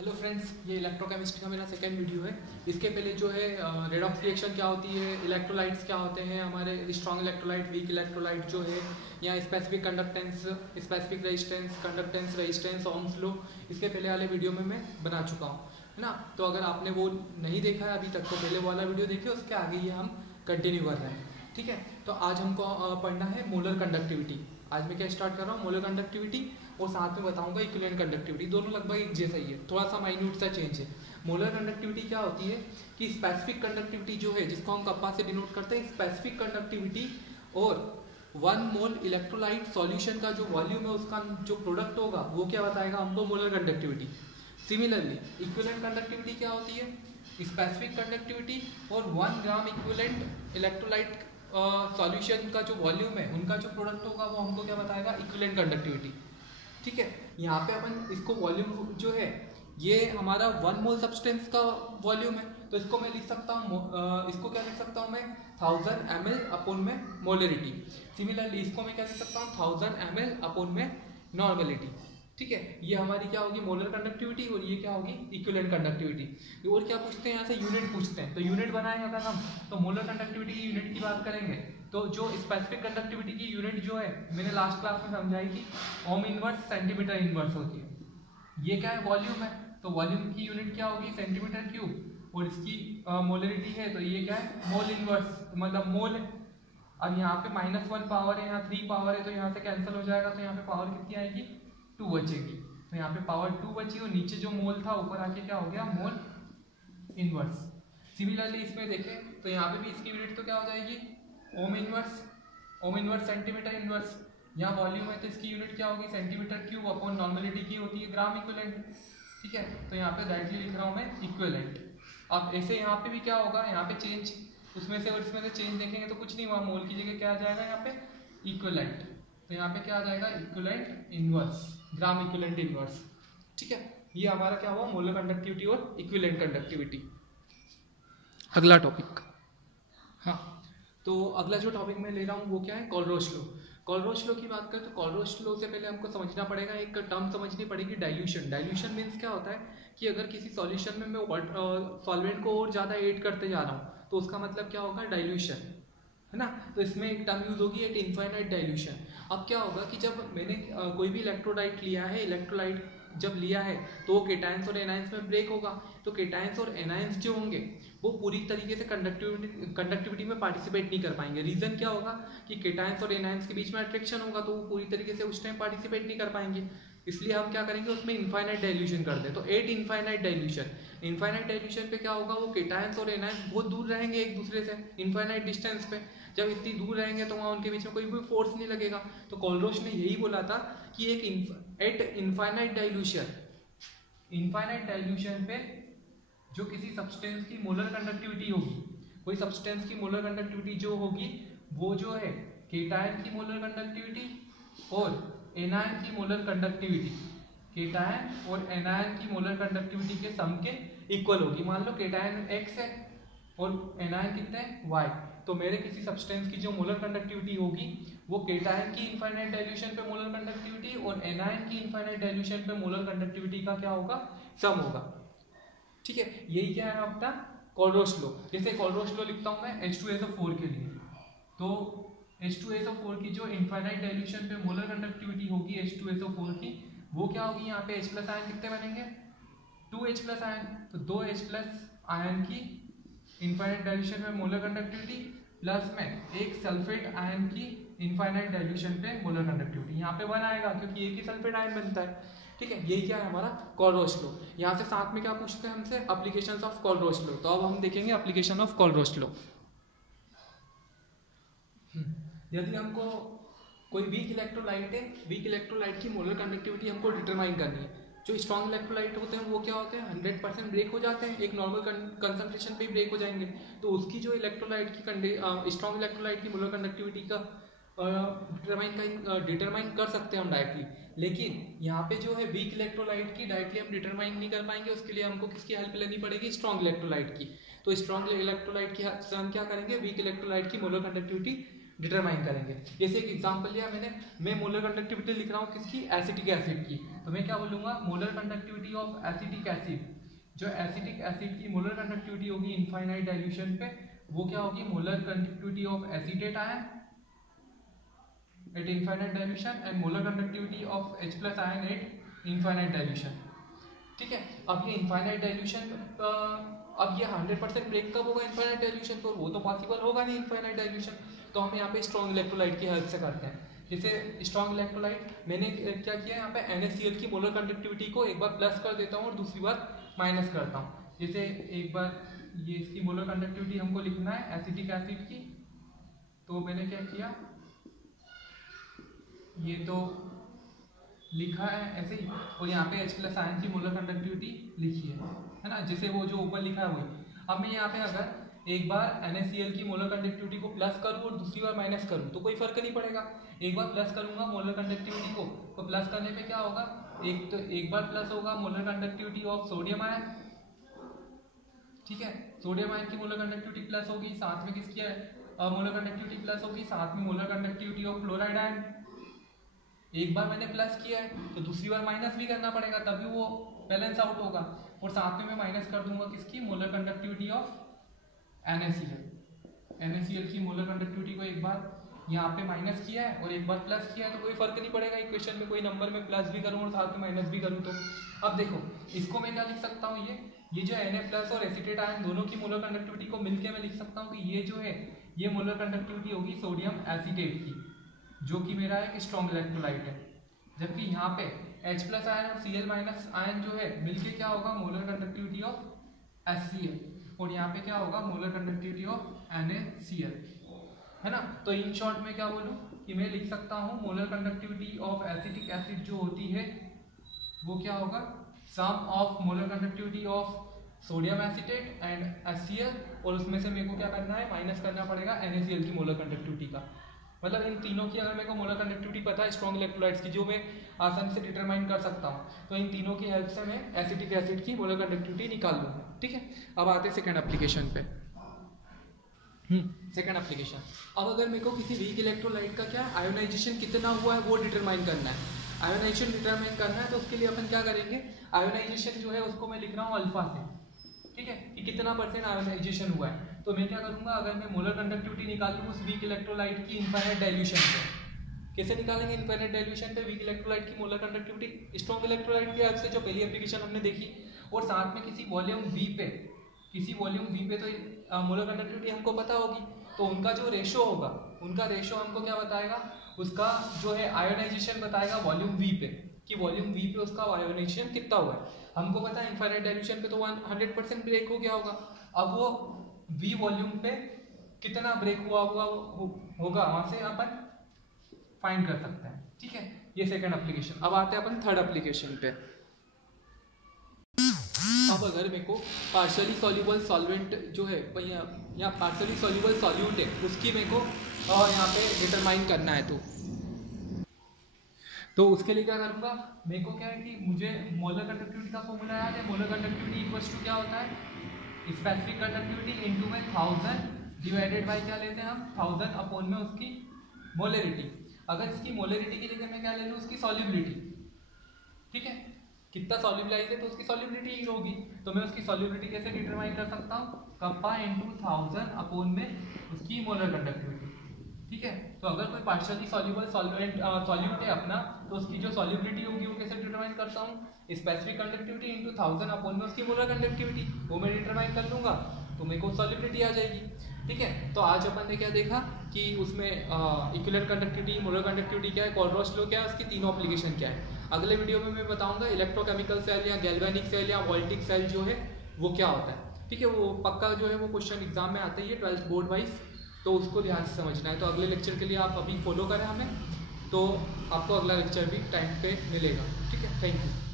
Hello friends, ये electrochemistry का मेरा सेकेंड वीडियो है। इसके पहले जो है रेडॉक्स रिएक्शन क्या होती है, इलेक्ट्रोलाइट्स क्या होते हैं, हमारे स्ट्रॉन्ग इलेक्ट्रोलाइट, वीक इलेक्ट्रोलाइट जो है, या specific conductance, specific resistance, conductance, resistance, Ohm's law, इसके पहले वाले वीडियो में मैं बना चुका हूँ, है ना। तो अगर आपने वो नहीं देखा है अभी तक तो पहले वाला वीडियो देखिए, उसके आगे ये हम कंटिन्यू कर रहे हैं, ठीक है। तो आज हमको पढ़ना है मोलर कंडक्टिविटी। आज मैं क्या स्टार्ट कर रहा हूँ, मोलर कंडक्टिविटी, और साथ में बताऊंगा इक्विवेलेंट कंडक्टिविटी। दोनों लगभग एक जैसा ही है, थोड़ा सा माइन्यूट सा चेंज है। मोलर कंडक्टिविटी क्या होती है कि स्पेसिफिक कंडक्टिविटी जो है, जिसको हम कप्पा से डिनोट करते हैं, स्पेसिफिक कंडक्टिविटी और 1 मोल इलेक्ट्रोलाइट सॉल्यूशन का जो वॉल्यूम है उसका जो प्रोडक्ट होगा वो क्या बताएगा हमको, molar conductivity. Similarly equivalent conductivity क्या होती है, स्पेसिफिक कंडक्टिविटी और 1 ग्राम इक्विवेलेंट इलेक्ट्रोलाइट सॉल्यूशन का जो वॉल्यूम है उनका जो प्रोडक्ट होगा वो हमको क्या बताएगा, इक्विवेलेंट कंडक्टिविटी, ठीक है। यहाँ पे अपन इसको वॉल्यूम जो है ये हमारा 1 मोल सब्सटेंस का वॉल्यूम है, तो इसको मैं लिख सकता हूँ, इसको क्या लिख सकता हूँ मैं, 1000 ml अपॉन में मोलरिटी। सिमिलरली इसको मैं क्या लिख सकता हूँ, 1000 ml अपॉन में नॉर्मेलिटी, ठीक है। ये हमारी क्या होगी, मोलर कंडक्टिविटी, और ये क्या होगी, इक्विवेलेंट कंडक्टिविटी। और क्या पूछते हैं यहाँ से, यूनिट पूछते हैं। तो यूनिट बनाएंगे अगर हम, तो मोलर कंडक्टिविटी की यूनिट की बात करेंगे तो जो स्पेसिफिक कंडक्टिविटी की यूनिट जो है मैंने लास्ट क्लास में समझाई थी, ओम इनवर्स सेंटीमीटर इनवर्स होती है। ये क्या है, वॉल्यूम है, तो वॉल्यूम की यूनिट क्या होगी, सेंटीमीटर क्यूब, और इसकी मोलरिटी है तो ये क्या है, मोल इनवर्स, मतलब मोल है। अब यहाँ पे -1 पावर है, यहाँ 3 पावर है, तो यहाँ से कैंसिल हो जाएगा, तो यहाँ पे पावर कितनी आएगी, 2 बचेगी। तो यहाँ पे पावर 2 बची, और नीचे जो मोल था ऊपर आके क्या हो गया, मोल इनवर्स। सिमिलरली इसमें देखें तो यहाँ पे भी इसकी यूनिट तो क्या हो जाएगी, ओम इनवर्स सेंटीमीटर इनवर्स। यहाँ वॉल्यूम है तो इसकी यूनिट क्या होगी, सेंटीमीटर क्यूब अपॉन नॉर्मेलिटी की होती है ग्राम इक्विवेलेंट, ठीक है। तो यहाँ पे डायरेक्टली लिख रहा हूँ मैं इक्विवेलेंट। अब ऐसे यहाँ पे भी क्या होगा, यहाँ पे चेंज उसमें से और इसमें से चेंज देखेंगे तो कुछ नहीं हुआ, मोल की जगह क्या आ जाएगा यहाँ पे, इक्विवेलेंट। तो यहाँ पे क्या आ जाएगा, equivalent inverse, gram equivalent inverse, ठीक है। ये हमारा क्या हुआ, मोलर कंडक्टिविटी और इक्विवेलेंट कंडक्टिविटी। अगला टॉपिक, हाँ, तो अगला जो टॉपिक मैं ले रहा हूँ वो क्या है, कोलरोच लॉ। कोलरोच लॉ की बात करें तो कोलरोच लॉ से पहले हमको समझना पड़ेगा, एक टर्म समझनी पड़ेगी, डाइल्यूशन। डाइल्यूशन मीन्स क्या होता है कि अगर किसी सॉल्यूशन में मैं सॉल्वेंट को और ज़्यादा ऐड करते जा रहा हूँ तो उसका मतलब क्या होगा, डाइल्यूशन, है ना। तो इसमें एक टर्म यूज होगी, एट इनफाइनाइट डाइल्यूशन। अब क्या होगा कि जब मैंने कोई भी इलेक्ट्रोलाइट लिया है, इलेक्ट्रोलाइट जब लिया है तो वो केटायंस और एनायंस में ब्रेक होगा, तो केटायंस और एनायंस जो होंगे वो पूरी तरीके से कंडक्टिविटी में पार्टिसिपेट नहीं कर पाएंगे। रीजन क्या होगा कि केटायंस और एनायंस के बीच में अट्रैक्शन होगा, तो वो पूरी तरीके से उस टाइम पार्टिसिपेट नहीं कर पाएंगे। इसलिए हम क्या करेंगे, उसमें इनफाइनाइट डाइल्यूशन कर दे। तो eight infinite dilution, infinite dilution पे क्या होगा, वो केटायंस और एनायंस बहुत दूर रहेंगे एक दूसरे से, इनफाइनाइट डिस्टेंस पे। जब इतनी दूर रहेंगे तो वहाँ उनके बीच में कोई भी फोर्स नहीं लगेगा। तो कोलरोच ने यही बोला था कि एक eight infinite dilution, infinite dilution पे जो किसी सब्सटेंस की मोलर कंडक्टिविटी होगी, कोई सब्सटेंस की मोलर कंडक्टिविटी जो होगी वो जो है केटायन की मोलर कंडक्टिविटी और एनायन की मोलर कंडक्टिविटी, केटायन और एनायन की मोलर कंडक्टिविटी के सम के इक्वल होगी। मान लो केटायन x है और एनायन कितने हैं, y, तो मेरे किसी सब्सटेंस की जो मोलर कंडक्टिविटी होगी वो केटायन की इनफाइनाइट डाइल्यूशन पे मोलर कंडक्टिविटी और एनायन की इनफाइनाइट डाइल्यूशन पे मोलर कंडक्टिविटी का क्या होगा, सम होगा, ठीक है। यही क्या है अपना कोलरोच लॉ। जैसे कोलरोच लॉ लिखता हूँ मैं H2SO4 के लिए, तो H2SO4 की जो इनफाइनाइट डाइल्यूशन पे मोलर कंडक्टिविटी होगी H2SO4 की, वो क्या होगी, यहाँ पे H+ आयन कितने बनेंगे, 2H+ आयन, तो 2H+ आयन की इनफाइनाइट डाइल्यूशन में मोलर कंडक्टिविटी प्लस में एक सल्फेट आयन की इनफाइनाइट डाइल्यूशन पे मोलर कंडक्टिविटी। यहाँ पे 1 आएगा क्योंकि एक ही सल्फेट आयन बनता है, ठीक है। यही क्या है हमारा कोलरोच लॉ। यहाँ से साथ में क्या पूछते हैं हमसे, एप्लीकेशंस ऑफ कोलरोच लॉ। तो अब हम देखेंगे एप्लीकेशन ऑफ कोलरोच लॉ। यदि हमको कोई वीक इलेक्ट्रोलाइट है, वीक इलेक्ट्रोलाइट की मोलर कंडक्टिविटी हमको डिटरमाइन करनी है। जो स्ट्रॉन्ग इलेक्ट्रोलाइट होते हैं वो क्या होते हैं, 100% ब्रेक हो जाते हैं, एक नॉर्मल कंसंट्रेशन पे ब्रेक हो जाएंगे। तो उसकी जो इलेक्ट्रोलाइट की स्ट्रॉन्ग इलेक्ट्रोलाइट की मोलर कंडक्टिविटी का डिटरमाइन कर सकते हैं हम डायरेक्टली। लेकिन यहाँ पे जो है वीक इलेक्ट्रोलाइट की डायरेक्टली हम डिटरमाइन नहीं कर पाएंगे, उसके लिए हमको किसकी हेल्प लेनी पड़ेगी, स्ट्रॉन्ग इलेक्ट्रोलाइट की। तो स्ट्रॉन्ग इलेक्ट्रोलाइट की हेल्प से हम क्या करेंगे, वीक इलेक्ट्रोलाइट की मोलर कंडक्टिविटी डिटरमाइन करेंगे। जैसे एक एग्जांपल लिया मैंने, मैं मोलर कंडक्टिविटी लिख रहा हूँ किसकी, एसिटिक एसिड की, तो मैं क्या बोलूँगा, molar conductivity of acetic acid, जो एसिटिक एसिड की मोलर कंडक्टिविटी होगी इनफाइनाइट डाइल्यूशन पे, वो क्या होगी, molar conductivity of acetate ion eight infinite dilution and molar conductivity of H+ ion eight infinite dilution. ठीक है, अब ये इनफाइनाइट डाइल्यूशन, अब ये 100% ब्रेक कब होगा इनफाइनाइट डाइल्यूशन पर, वो तो पॉसिबल होगा नहीं इनफाइनाइट डाइल्यूशन, तो हम यहाँ पे स्ट्रॉन्ग इलेक्ट्रोलाइट की हेल्प से करते हैं। जैसे स्ट्रॉन्ग इलेक्ट्रोलाइट मैंने क्या किया, यहाँ पे NaCl की मोलर कंडक्टिविटी को एक बार प्लस कर देता हूँ और दूसरी बार माइनस करता हूँ। जैसे एक बार ये इसकी मोलर कंडक्टिविटी हमको लिखना है एसिटिक एसिड की, तो मैंने क्या किया, ये तो लिखा है ऐसे ही, और यहाँ पे H+ आयन की मोलर कंडक्टिविटी लिखी है ना, जैसे वो जो ऊपर लिखा है वही। अब मैं यहाँ पे अगर एक बार NaCl की मोलर कंडक्टिविटी को प्लस करूँ और दूसरी बार माइनस करूँ तो कोई फर्क नहीं पड़ेगा। एक बार प्लस करूँगा मोलर कंडक्टिविटी को, तो प्लस करने पे क्या होगा, एक बार प्लस होगा molar conductivity of sodium ion, ठीक है, सोडियम आयन की मोलर कंडक्टिविटी प्लस होगी, साथ में किसकी मोलर कंडक्टिविटी प्लस होगी, साथ में molar conductivity of chloride ion. एक बार मैंने प्लस किया है तो दूसरी बार माइनस भी करना पड़ेगा, तभी वो बैलेंस आउट होगा, और साथ में मैं माइनस कर दूंगा किसकी, मोलर कंडक्टिविटी ऑफ NaCl की मोलर कंडक्टिविटी को एक बार यहाँ पे माइनस किया है और एक बार प्लस किया है, तो कोई फर्क नहीं पड़ेगा इक्वेशन में, कोई नंबर में प्लस भी करूँ और साथ में माइनस भी करूँ। तो अब देखो इसको मैं क्या लिख सकता हूँ, ये जो Na+ और एसीटेट आयन दोनों की मोलर कंडक्टिविटी को मिलकर मैं लिख सकता हूँ कि ये जो है ये मोलर कंडक्टिविटी होगी सोडियम एसीटेट की, जो कि मेरा एक स्ट्रॉन्ग इलेक्ट्रोलाइट है, जबकि यहाँ पे H+ आयन और Cl- आयन जो है मिलके क्या होगा, मोलर कंडक्टिविटी ऑफ HCl, और यहाँ पे क्या होगा, मोलर कंडक्टिविटी ऑफ NaCl, है ना। तो इन शॉर्ट में क्या बोलूँ कि मैं लिख सकता हूँ molar conductivity of acetic acid जो होती है वो क्या होगा, sum of molar conductivity of sodium acetate and HCl, और उसमें से मेरे को क्या करना है, माइनस करना पड़ेगा NaCl की मोलर कंडक्टिविटी का। मतलब इन तीनों की अगर मेरे को मोलर कंडक्टिविटी पता है स्ट्रॉन्ग इलेक्ट्रोलाइट्स की, जो मैं आसानी से डिटरमाइन कर सकता हूँ, तो इन तीनों की हेल्प से मैं एसिटिक एसिड की मोलर कंडक्टिविटी निकाल लूँगा। ठीक है, अब आते हैं सेकंड एप्लीकेशन पे। सेकंड एप्लीकेशन, अब अगर मेरे को किसी वीक इलेक्ट्रोलाइट का क्या आयोनाइजेशन कितना हुआ है वो डिटरमाइन करना है, आयोनाइजेशन डिटरमाइन करना है, तो उसके लिए अपन क्या करेंगे, आयोनाइजेशन जो है उसको मैं लिख रहा हूँ अल्फा से, ठीक है, कि कितना % आयोनाइजेशन हुआ है। तो मैं क्या करूँगा, अगर मैं मोलर कंडक्टिविटी निकाल लूँ उस वीक इलेक्ट्रोलाइट की इनफाइनाइट डाइल्यूशन पे, कैसे निकालेंगे इनफाइनाइट डाइल्यूशन पे वीक इलेक्ट्रोलाइट की मोलर कंडक्टिविटी स्ट्रॉन्ग इलेक्ट्रोलाइट की हेल्प से, जो पहली एप्लीकेशन हमने देखी, और साथ में किसी वॉल्यूम V पे तो मोलर कंडक्टिविटी हमको पता होगी, तो उनका जो रेशो होगा, उनका रेशो हमको क्या बताएगा, उसका जो है आयोनाइजेशन बताएगा वॉल्यूम V पे, कि वॉल्यूम V पे उसका आयोनाइजेशन कितना हुआ है। हमको पता है इनफाइनाइट डाइल्यूशन पे तो 100% ब्रेक हो गया होगा, अब वो V वॉल्यूम पे कितना ब्रेक हुआ होगा वहां से अपन फाइंड कर सकते हैं। ठीक है, ये सेकंड एप्लीकेशन। अब आते हैं अपन थर्ड एप्लीकेशन पे। अब अगर मेरे को पार्शियली सॉल्यूबल सॉल्वेंट जो है या पार्शियली सॉल्यूबल सॉल्यूट है उसकी मेरे को यहाँ पे डिटरमाइन करना है, तो उसके लिए क्या करूँगा, मेरे को क्या है कि मुझे मोलर कंडक्टिविटी का फॉर्मूला याद है। मोलर कंडक्टिविटी इक्वल्स टू क्या होता है, स्पेसिफिक कंडक्टिविटी इनटू में 1000 डिवाइडेड बाय क्या लेते हैं हम, 1000 अपॉन में उसकी मोलरिटी। अगर इसकी मोलरिटी की जगह मैं क्या ले लूँ, उसकी सॉल्युबिलिटी, ठीक है, कितना सॉल्युबलाइज है तो उसकी सॉल्युबिलिटी ही होगी, तो मैं उसकी सॉल्युबिलिटी कैसे डिटरमाइन कर सकता हूँ, कप्पा इनटू 1000 अपॉन में उसकी मोलर कंडक्टिविटी। ठीक है, तो अगर कोई पार्शियली सॉल्युबल सॉल्यूट है अपना, तो उसकी जो सॉल्युबिलिटी होगी वो कैसे डिटरमाइन करता हूँ, स्पेसिफिक कंडक्टिविटी इनटू 1000 अपॉन में उसकी मोलर कंडक्टिविटी, वो मैं डिटरमाइन कर लूँगा तो मेरे को सॉल्युबिलिटी आ जाएगी। ठीक है, तो आज अपन ने क्या देखा कि उसमें इक्विवेलेंट कंडक्टिविटी, मोलर कंडक्टिविटी क्या है, कोलब्रुक लॉ क्या है, उसकी तीनों एप्लीकेशन क्या है। अगले वीडियो में मैं बताऊंगा इलेक्ट्रोकेमिकल सेल या गैल्वेनिक सेल या वोल्टिक सेल जो है वो क्या होता है। ठीक है, वो पक्का जो है वो क्वेश्चन एग्जाम में आता ही है 12th बोर्ड वाइज, तो उसको ध्यान से समझना है। तो अगले लेक्चर के लिए आप अभी फॉलो करें हमें, तो आपको अगला लेक्चर भी टाइम पे मिलेगा। ठीक है, थैंक यू।